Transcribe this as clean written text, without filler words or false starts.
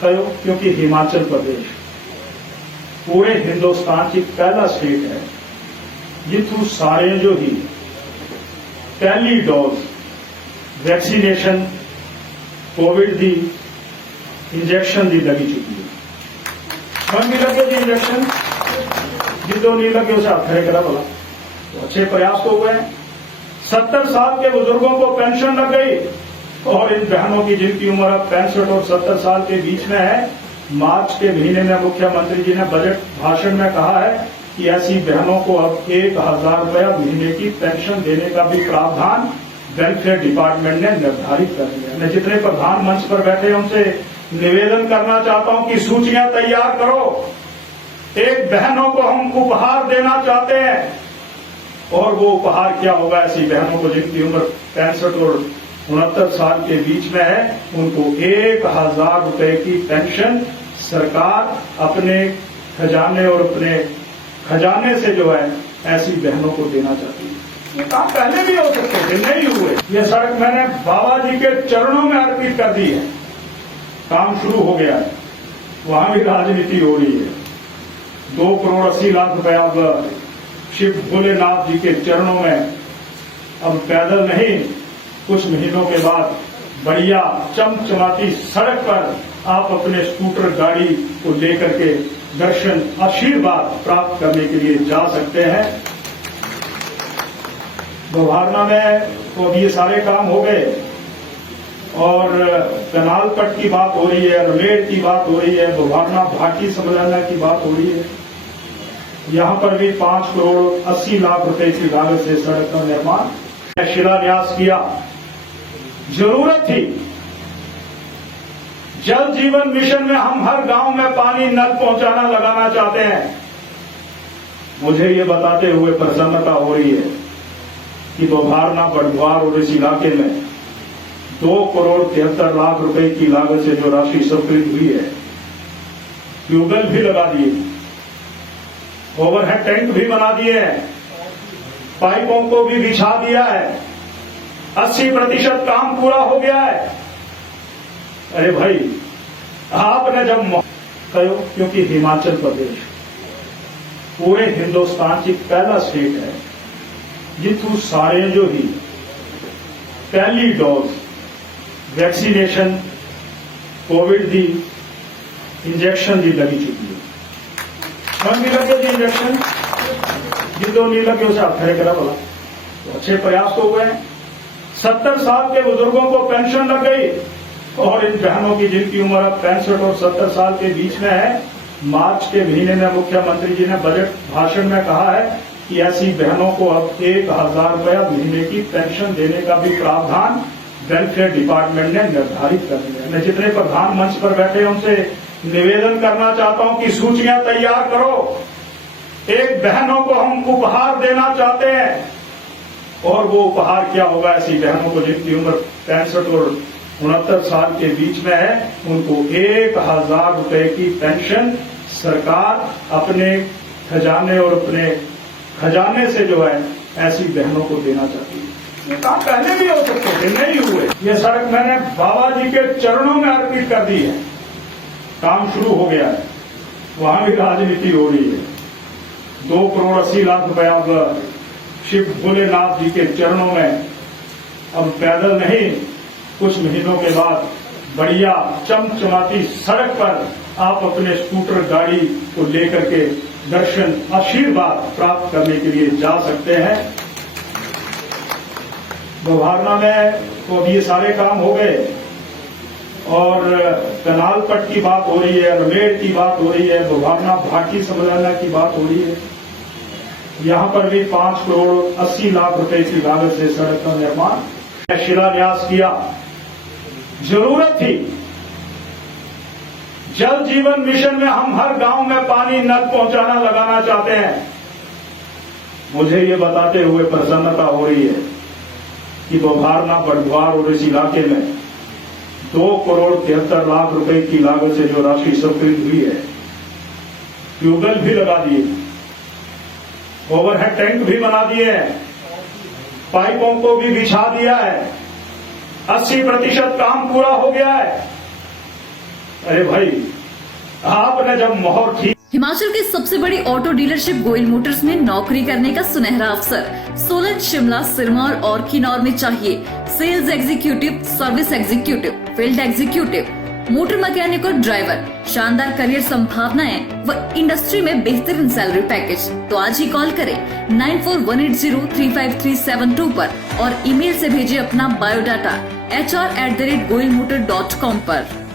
क्योंकि हिमाचल प्रदेश पूरे हिंदुस्तान की पहला स्टेट है जिथू सारे जो ही पहली डोज वैक्सीनेशन कोविड की इंजैक्शन की लगी चुकी है। मन नहीं लगे जी इंजैक्शन जितो नहीं लगे उसे हाथ खड़े करा बोला तो अच्छे प्रयास तो हुए हैं। 70 साल के बुजुर्गों को पेंशन लग गई और इन बहनों की जिनकी उम्र अब 65 और 70 साल के बीच में है, मार्च के महीने में मुख्यमंत्री जी ने बजट भाषण में कहा है कि ऐसी बहनों को अब 1000 रुपया महीने की पेंशन देने का भी प्रावधान वेलफेयर डिपार्टमेंट ने निर्धारित कर दिया। मैं जितने प्रधान मंच पर बैठे उनसे निवेदन करना चाहता हूं कि सूचियां तैयार करो। एक बहनों को हम उपहार देना चाहते हैं और वो उपहार क्या होगा ऐसी बहनों को जिनकी उम्र 65 और 69 साल के बीच में है, उनको 1000 रुपए की पेंशन सरकार अपने खजाने और अपने खजाने से जो है ऐसी बहनों को देना चाहती है। ये काम पहले भी हो सकते थे, नहीं हुए। ये सड़क मैंने बाबा जी के चरणों में अर्पित कर दी है, काम शुरू हो गया है, वहां भी राजनीति हो रही है। 2 करोड़ 80 लाख रुपया अब शिव भोलेनाथ जी के चरणों में, अब पैदल नहीं, कुछ महीनों के बाद बढ़िया चमचमाती सड़क पर आप अपने स्कूटर गाड़ी को लेकर के दर्शन आशीर्वाद प्राप्त करने के लिए जा सकते हैं। बवारना में तो अब ये सारे काम हो गए और कनाल पट की बात हो रही है, रमेड़ की बात हो रही है, बवारना भाटी समझाना की बात हो रही है। यहां पर भी 5 करोड़ 80 लाख रुपए की लागत से सड़क का निर्माण शिलान्यास किया। जरूरत थी। जल जीवन मिशन में हम हर गांव में पानी नल पहुंचाना लगाना चाहते हैं। मुझे ये बताते हुए प्रसन्नता हो रही है कि बवारना बड़वार और इस इलाके में 2 करोड़ 73 लाख रुपए की लागत से जो राशि स्वीकृत हुई है, ट्यूबवेल भी लगा दिए, ओवरहेड टैंक भी बना दिए हैं, पाइपों को भी बिछा दिया है, 80% काम पूरा हो गया है। अरे भाई, आपने जब क्योंकि हिमाचल प्रदेश पूरे हिंदुस्तान की पहला स्टेट है जिथू सारे जो ही पहली डोज वैक्सीनेशन कोविड की इंजैक्शन की लगी चुकी है। मन नहीं लगे जी इंजेक्शन जितो नहीं लगे उसे हाथ खड़े करा बोला तो अच्छे प्रयास तो हुए हैं। 70 साल के बुजुर्गों को पेंशन लग गई और इन बहनों की जिनकी उम्र अब 65 और 70 साल के बीच में है, मार्च के महीने में मुख्यमंत्री जी ने बजट भाषण में कहा है कि ऐसी बहनों को अब 1000 रुपया महीने की पेंशन देने का भी प्रावधान वेलफेयर डिपार्टमेंट ने निर्धारित कर दिया। मैं जितने प्रधान मंच पर बैठे उनसे निवेदन करना चाहता हूं कि सूचियां तैयार करो। एक बहनों को हम उपहार देना चाहते हैं और वो उपहार क्या होगा ऐसी बहनों को जिनकी उम्र 65 और 69 साल के बीच में है, उनको 1000 रुपए की पेंशन सरकार अपने खजाने और अपने खजाने से जो है ऐसी बहनों को देना चाहती है। ये काम पहले भी हो सकते थे, नहीं हुए। ये सड़क मैंने बाबा जी के चरणों में अर्पित कर दी है, काम शुरू हो गया है, वहां भी राजनीति हो रही है। 2 करोड़ 80 लाख रुपया अब शिव भोलेनाथ जी के चरणों में, अब पैदल नहीं, कुछ महीनों के बाद बढ़िया चमचमाती सड़क पर आप अपने स्कूटर गाड़ी को लेकर के दर्शन आशीर्वाद प्राप्त करने के लिए जा सकते हैं। बवारना में तो अब ये सारे काम हो गए और कनाल पट की बात हो रही है, रमेड़ की बात हो रही है, बवारना भाटी समझाना की बात हो रही है। यहां पर भी 5 करोड़ 80 लाख रुपए की लागत से सड़क का निर्माण शिलान्यास किया। जरूरत थी। जल जीवन मिशन में हम हर गांव में पानी नल पहुंचाना लगाना चाहते हैं। मुझे ये बताते हुए प्रसन्नता हो रही है कि बवारना बड़वार और इस इलाके में 2 करोड़ 73 लाख रुपए की लागत से जो राशि स्वीकृत हुई है, ट्यूबवेल भी लगा दिए, ओवरहेड टैंक भी बना दिए हैं, पाइपों को भी बिछा दिया है, 80% काम पूरा हो गया है। अरे भाई, आपने जब मोहर ठीक हिमाचल की सबसे बड़ी ऑटो डीलरशिप गोयल मोटर्स में नौकरी करने का सुनहरा अवसर सोलन, शिमला, सिरमौर और किन्नौर में चाहिए sales executive, service executive, field executive, motor mechanic और ड्राइवर। शानदार करियर संभावनाएं व इंडस्ट्री में बेहतरीन सैलरी पैकेज। तो आज ही कॉल करें 9418035372 पर और ईमेल से भेजिए अपना बायोडाटा hr@goilmotor.com पर।